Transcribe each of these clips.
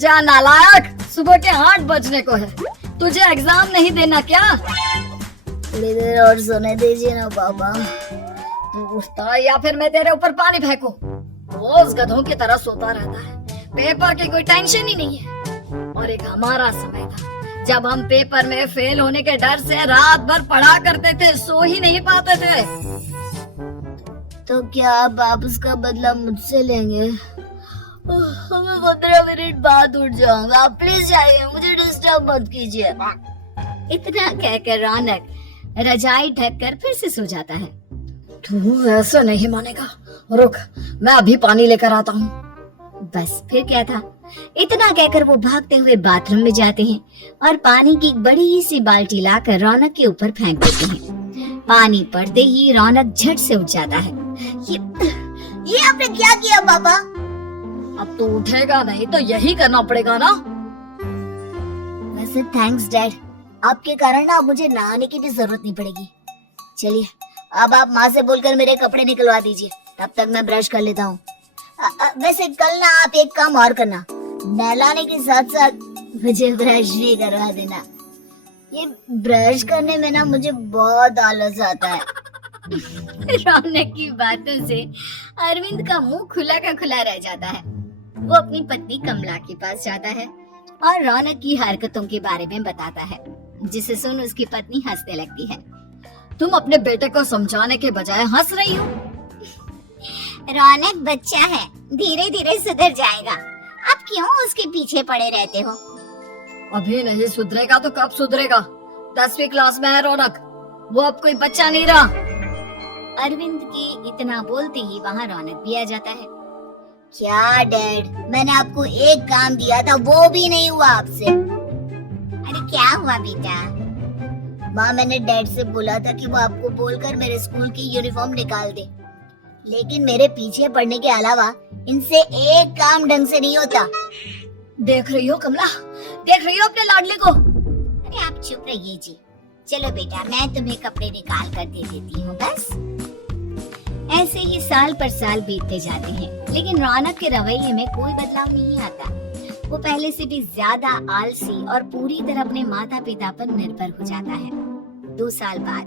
जा नालायक, सुबह के 8 बजने को है, तुझे एग्जाम नहीं देना क्या? थोड़ी देर और सोने दीजिए ना पापा। तू उठता या फिर मैं तेरे ऊपर पानी फेंकूं? रोज गधों की तरह सोता रहता है, पेपर की कोई टेंशन ही नहीं है। और एक हमारा समय था जब हम पेपर में फेल होने के डर से रात भर पढ़ा करते थे, सो ही नहीं पाते थे। तो क्या आप उसका बदला मुझसे लेंगे? मैं 15 मिनट बाद उठ जाऊंगा, आप प्लीज जाइए, मुझे डिस्टर्ब मत कीजिए। इतना कहकर रौनक रजाई ढककर फिर से सो जाता है। तू ऐसा नहीं मानेगा, रुक मैं अभी पानी लेकर आता हूँ। बस फिर क्या था, इतना कहकर वो भागते हुए बाथरूम में जाते हैं और पानी की एक बड़ी सी बाल्टी लाकर रौनक के ऊपर फेंक देते हैं। पानी पड़ते ही रौनक झट से उठ जाता है। ये आपने क्या किया पापा? अब तो उठेगा नहीं तो यही करना पड़ेगा ना। वैसे थैंक्स डैड, आपके कारण ना मुझे नहाने की भी जरूरत नहीं पड़ेगी। चलिए अब आप माँ से बोलकर मेरे कपड़े निकलवा दीजिए, तब तक मैं ब्रश कर लेता हूँ। वैसे कल ना आप एक काम और करना, नहलाने के साथ साथ मुझे ब्रश भी करवा देना। ये ब्रश करने में ना मुझे बहुत आलस आता है। रौनक की बातों से अरविंद का मुंह खुला का खुला रह जाता है। वो अपनी पत्नी कमला के पास जाता है और रौनक की हरकतों के बारे में बताता है, जिसे सुन उसकी पत्नी हंसने लगती है। तुम अपने बेटे को समझाने के बजाय हंस रही हो। रौनक बच्चा है, धीरे धीरे सुधर जाएगा, आप क्यों उसके पीछे पड़े रहते हो? अभी नहीं सुधरेगा तो कब सुधरेगा? 10वीं क्लास में है रौनक, वो अब कोई बच्चा नहीं रहा। अरविंद के इतना बोलते ही वहाँ रौनक भी आ जाता है। क्या डैड, मैंने आपको एक काम दिया था, वो भी नहीं हुआ आपसे। अरे क्या हुआ बेटा? माँ, मैंने डैड से बोला था कि वो आपको बोलकर मेरे स्कूल की यूनिफॉर्म निकाल दे, लेकिन मेरे पीछे पड़ने के अलावा इनसे एक काम ढंग से नहीं होता। देख रही हो कमला, देख रही हो अपने लाडले को? अरे आप चुप रहिए जी। चलो बेटा, मैं तुम्हें कपड़े निकाल कर दे देती हूँ बस। ऐसे ही साल पर साल बीतते जाते हैं, लेकिन रौनक के रवैये में कोई बदलाव नहीं आता। वो पहले से भी ज्यादा आलसी और पूरी तरह अपने माता पिता पर निर्भर हो जाता है। 2 साल बाद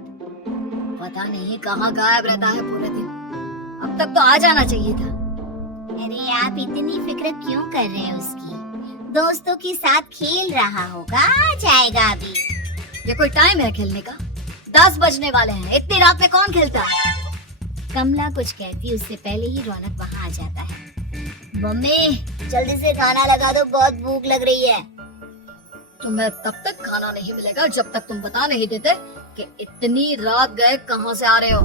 पता नहीं कहाँ गायब रहता है पूरे दिन, अब तक तो आ जाना चाहिए था। अरे आप इतनी फिक्र क्यों कर रहे हैं उसकी? दोस्तों के साथ खेल रहा होगा, आ जाएगा अभी। ये कोई टाइम है खेलने का? 10 बजने वाले हैं, इतनी रात में कौन खेलता है? कमला कुछ कहती उससे पहले ही रौनक वहाँ आ जाता है। मम्मी जल्दी से खाना लगा दो, बहुत भूख लग रही है। तुम्हें तब तक खाना नहीं मिलेगा जब तक तुम बता नहीं देते कि इतनी रात गए कहाँ से आ रहे हो।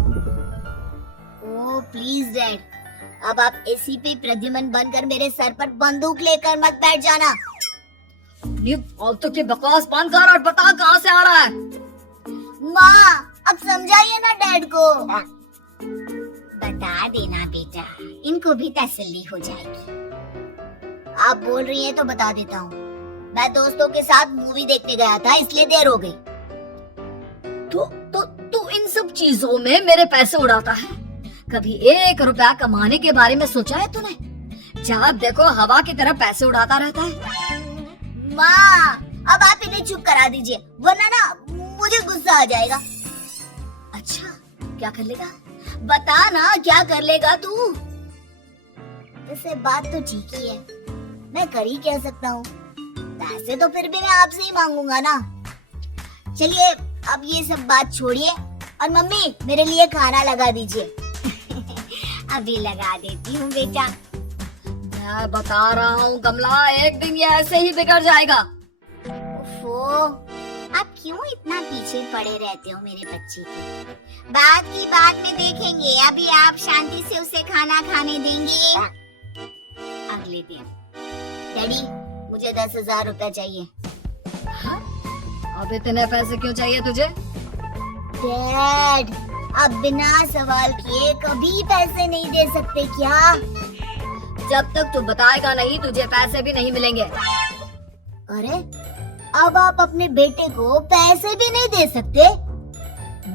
ओह प्लीज डैड, अब आप एसी पे प्रद्युमन बनकर मेरे सर पर बंदूक लेकर मत बैठ जाना। ये फालतू की बकवास बंद कर और बता कहाँ से आ रहा है। माँ अब समझाइए ना डैड को। बता देना बेटा, इनको भी तसल्ली हो जाएगी। आप बोल रही हैं तो बता देता हूँ। मैं दोस्तों के साथ मूवी देखने गया था, इसलिए देर हो गई। तू इन सब चीजों में मेरे पैसे उड़ाता है? कभी 1 रुपया कमाने के बारे में सोचा है तूने? जब देखो हवा की तरह पैसे उड़ाता रहता है। माँ अब आप इन्हें चुप करा दीजिए, वरना ना मुझे गुस्सा आ जाएगा। अच्छा क्या कर लेगा? बता ना क्या कर लेगा तू? वैसे बात तो ठीक ही है, मैं कर ही क्या सकता हूँ। पैसे तो फिर भी मैं आपसे ही मांगूंगा ना। चलिए अब ये सब बात छोड़िए और मम्मी मेरे लिए खाना लगा दीजिए। अभी लगा देती हूँ बेटा। मैं बता रहा हूँ कमला, एक दिन ये ऐसे ही बिगड़ जाएगा। ओफो, आप क्यों इतना पीछे पड़े रहते हो मेरे बच्चे के? बात की बात में देखेंगे, अभी आप शांति से उसे खाना खाने देंगे। अगले दिन, डैडी मुझे 10,000 रुपए चाहिए। हाँ? अब इतने पैसे क्यों चाहिए तुझे? डैड आप बिना सवाल किए कभी पैसे नहीं दे सकते क्या? जब तक तू बताएगा नहीं तुझे पैसे भी नहीं मिलेंगे। अरे अब आप अपने बेटे को पैसे भी नहीं दे सकते?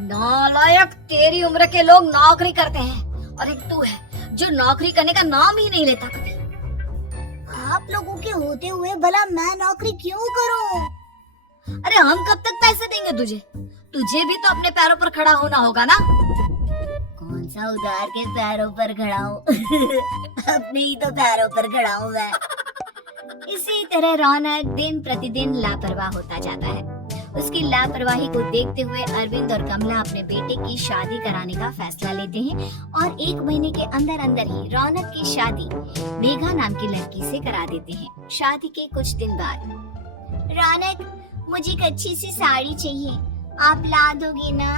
नालायक, तेरी उम्र के लोग नौकरी करते हैं और एक तू है जो नौकरी करने का नाम ही नहीं लेता कभी। आप लोगों के होते हुए भला मैं नौकरी क्यों करूं? अरे हम कब तक पैसे देंगे तुझे? तुझे भी तो अपने पैरों पर खड़ा होना होगा ना। कौन सा उधार के पैरों पर खड़ा हूँ? अपने ही तो पैरों पर खड़ा हूँ मैं। इसी तरह रौनक दिन प्रतिदिन लापरवाह होता जाता है। उसकी लापरवाही को देखते हुए अरविंद और कमला अपने बेटे की शादी कराने का फैसला लेते हैं और 1 महीने के अंदर अंदर ही रौनक की शादी मेघा नाम की लड़की से करा देते हैं। शादी के कुछ दिन बाद, रौनक, मुझे एक अच्छी सी साड़ी चाहिए, आप ला दोगे ना?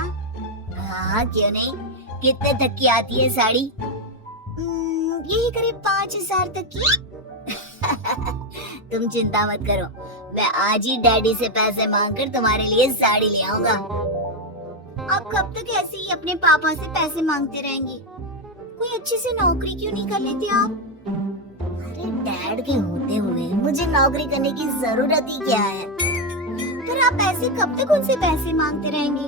हाँ, क्यों नहीं। कितने तक की आती है साड़ी? यही करीब 5,000 तक की। तुम चिंता मत करो, मैं आज ही डैडी से पैसे मांगकर तुम्हारे लिए साड़ी ले आऊंगा। आप कब तक ऐसे ही अपने पापा से पैसे मांगते रहेंगे? कोई अच्छी सी नौकरी क्यों नहीं कर लेते आप? अरे डैड के होते हुए मुझे नौकरी करने की जरूरत ही क्या है? पर आप ऐसे कब तक उनसे पैसे मांगते रहेंगे?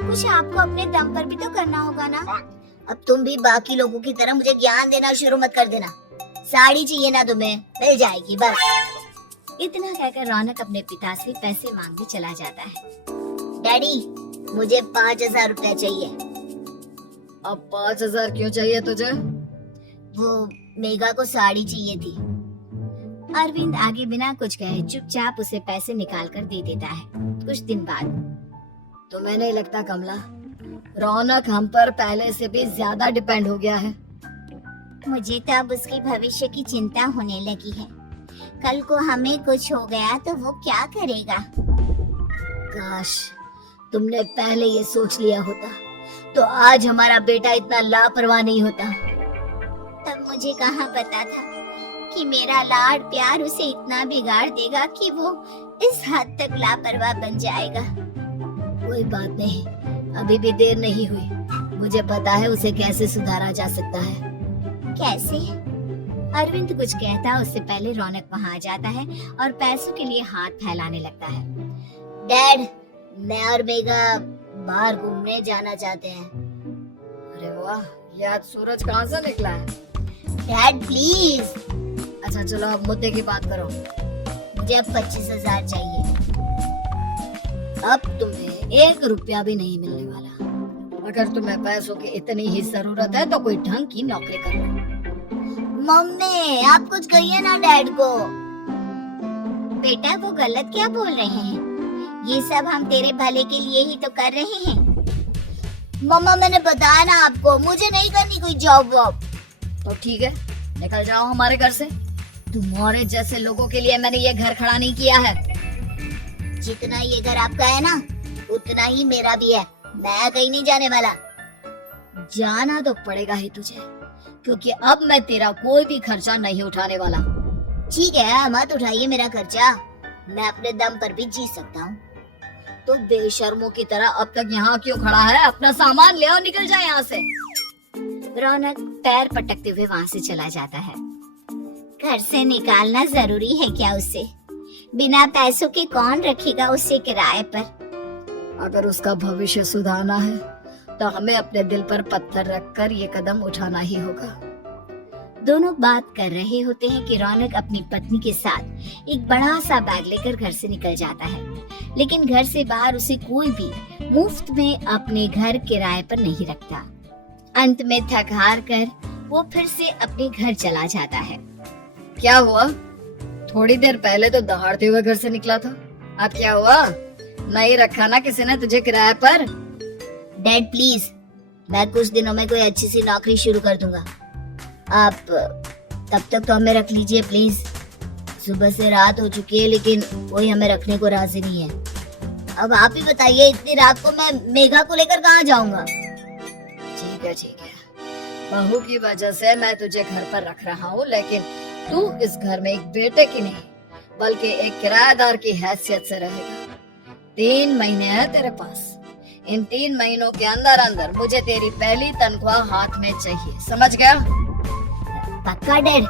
कुछ आपको अपने दम पर भी तो करना होगा ना। अब तुम भी बाकी लोगों की तरह मुझे ज्ञान देना शुरू मत कर देना। साड़ी चाहिए ना तुम्हें, मिल जाएगी बस। इतना कहकर रौनक अपने पिता से पैसे मांगने चला जाता है। डैडी, मुझे 5,000 रुपया चाहिए। अब 5,000 क्यों चाहिए तुझे? वो मेघा को साड़ी चाहिए थी। अरविंद आगे बिना कुछ कहे चुपचाप उसे पैसे निकाल कर दे देता है। कुछ दिन बाद, तुम्हें नहीं लगता कमला, रौनक हम पर पहले से भी ज्यादा डिपेंड हो गया है? मुझे तो अब उसके भविष्य की चिंता होने लगी है। कल को हमें कुछ हो गया तो वो क्या करेगा? काश तुमने पहले ये सोच लिया होता तो आज हमारा बेटा इतना लापरवाह नहीं होता। तब मुझे कहाँ पता था कि मेरा लाड प्यार उसे इतना बिगाड़ देगा कि वो इस हद तक लापरवाह बन जाएगा। कोई बात नहीं, अभी भी देर नहीं हुई। मुझे पता है उसे कैसे सुधारा जा सकता है। कैसे? अरविंद कुछ कहता उससे पहले रौनक वहाँ आ जाता है और पैसों के लिए हाथ फैलाने लगता है। डैड, मैं और मेघा बाहर घूमने जाना चाहते हैं। अरे वाह, ये आज सूरज कहाँ से निकला है? Dad please. अच्छा चलो अब मुद्दे की बात करो। मुझे अब 25,000 चाहिए। अब तुम्हें 1 रुपया भी नहीं मिलने वाला। अगर तुम्हें पैसों की इतनी ही जरूरत है तो कोई ढंग की नौकरी करो। मम्मी, आप कुछ कहिए ना डैड को। बेटा, वो गलत क्या बोल रहे हैं? ये सब हम तेरे भले के लिए ही तो कर रहे हैं। मम्मा, मैंने बताया ना आपको, मुझे नहीं करनी कोई जॉब वॉब। तो ठीक है, निकल जाओ हमारे घर से। तुम्हारे जैसे लोगों के लिए मैंने ये घर खड़ा नहीं किया है। जितना ये घर आपका है ना, उतना ही मेरा भी है। मैं कहीं नहीं जाने वाला। जाना तो पड़ेगा ही तुझे, क्योंकि अब मैं तेरा कोई भी खर्चा नहीं उठाने वाला। ठीक है, मत उठाइए मेरा खर्चा, मैं अपने दम पर भी जी सकता हूँ। तो बेशर्मों की तरह अब तक यहाँ क्यों खड़ा है? अपना सामान ले और निकल जाए यहाँ से। रौनक पैर पटकते हुए वहाँ से चला जाता है। घर से निकालना जरूरी है क्या उसे? बिना पैसों के कौन रखेगा उसे किराए पर? अगर उसका भविष्य सुधारना है तो हमें अपने दिल पर पत्थर रखकर ये कदम उठाना ही होगा। दोनों बात कर रहे होते हैं कि रौनक अपनी पत्नी के साथ एक बड़ा सा बैग लेकर घर से निकल जाता है, लेकिन घर से बाहर उसे कोई भी मुफ्त में अपने घर किराए पर नहीं रखता। अंत में थक हार कर वो फिर से अपने घर चला जाता है। क्या हुआ? थोड़ी देर पहले तो दहाड़ते हुए घर से निकला था, अब क्या हुआ? नहीं रखा ना किसी ने तुझे किराए पर? डैड प्लीज, मैं कुछ दिनों में कोई अच्छी सी नौकरी शुरू कर दूंगा। आप तब तक तो हमें रख लीजिए प्लीज। सुबह से रात हो चुकी है लेकिन कोई हमें रखने को राजी नहीं है। अब आप ही बताइए, इतनी रात को मैं मेघा को लेकर कहाँ जाऊंगा? ठीक है ठीक है, बहू की वजह से मैं तुझे घर पर रख रहा हूँ, लेकिन तू इस घर में एक बेटे की नहीं बल्कि एक किराएदार की हैसियत से रहेगा। 3 महीने है तेरे पास। इन 3 महीनों के अंदर अंदर मुझे तेरी पहली तनख्वाह हाथ में चाहिए, समझ गया? पक्का डैड,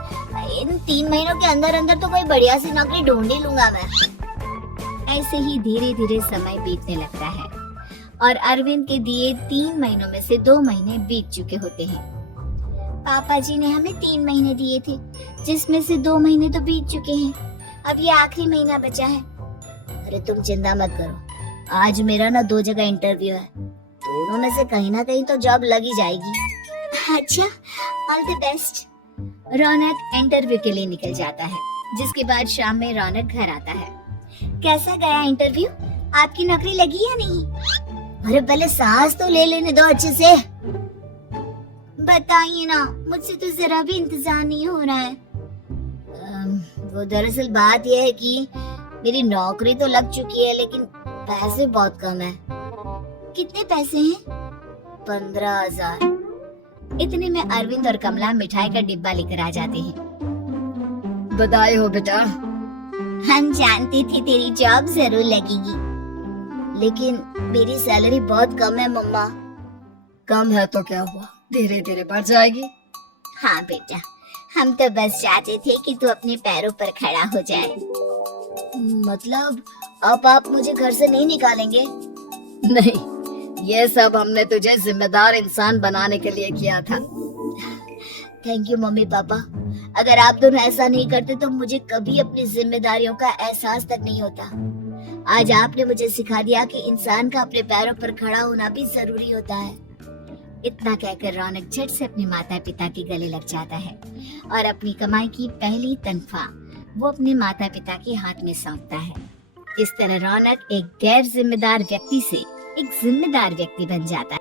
इन 3 महीनों के अंदर अंदर तो कोई बढ़िया सी नौकरी ढूंढ ही लूंगा मैं। ऐसे ही धीरे धीरे समय बीतने लगता है और अरविंद के दिए 3 महीनों में से 2 महीने बीत चुके होते हैं। पापा जी ने हमें 3 महीने दिए थे, जिसमें से 2 महीने तो बीत चुके हैं। अब ये आखिरी महीना बचा है। अरे तुम चिंता मत करो, आज मेरा ना 2 जगह इंटरव्यू है, दोनों में से कहीं ना कहीं तो जॉब लग ही जाएगी। अच्छा, all the best. Raunak interview के लिए निकल जाता है, जिसके बाद शाम में रौनक घर आता है। कैसा गया इंटरव्यू? आपकी नौकरी लगी या नहीं? अरे पहले सांस तो ले लेने दो अच्छे से। बताइए ना, मुझसे तो जरा भी इंतजार नहीं हो रहा है। वो दरअसल बात यह है कि मेरी नौकरी तो लग चुकी है, लेकिन पैसे बहुत कम है। कितने पैसे हैं? 15,000। इतने में अरविंद और कमला मिठाई का डिब्बा लेकर आ जाते हैं। बधाई हो बेटा। हम जानते थे तेरी जॉब जरूर लगेगी, लेकिन मेरी सैलरी बहुत कम है मम्मा। कम है तो क्या हुआ, धीरे धीरे बढ़ जाएगी। हाँ बेटा, हम तो बस चाहते थे कि तू अपने पैरों पर खड़ा हो जाए। मतलब अब आप मुझे घर से नहीं निकालेंगे? नहीं, ये सब हमने तुझे जिम्मेदार इंसान बनाने के लिए किया था। Thank you mummy papa. अगर आप दोनों ऐसा नहीं करते तो मुझे कभी अपनी जिम्मेदारियों का एहसास तक नहीं होता। आज आपने मुझे सिखा दिया कि इंसान का अपने पैरों पर खड़ा होना भी जरूरी होता है। इतना कहकर रौनक झट से अपने माता पिता के गले लग जाता है और अपनी कमाई की पहली तनख्वाह वो अपने माता पिता के हाथ में सौंपता है। इस तरह रौनक एक गैर जिम्मेदार व्यक्ति से एक जिम्मेदार व्यक्ति बन जाता है।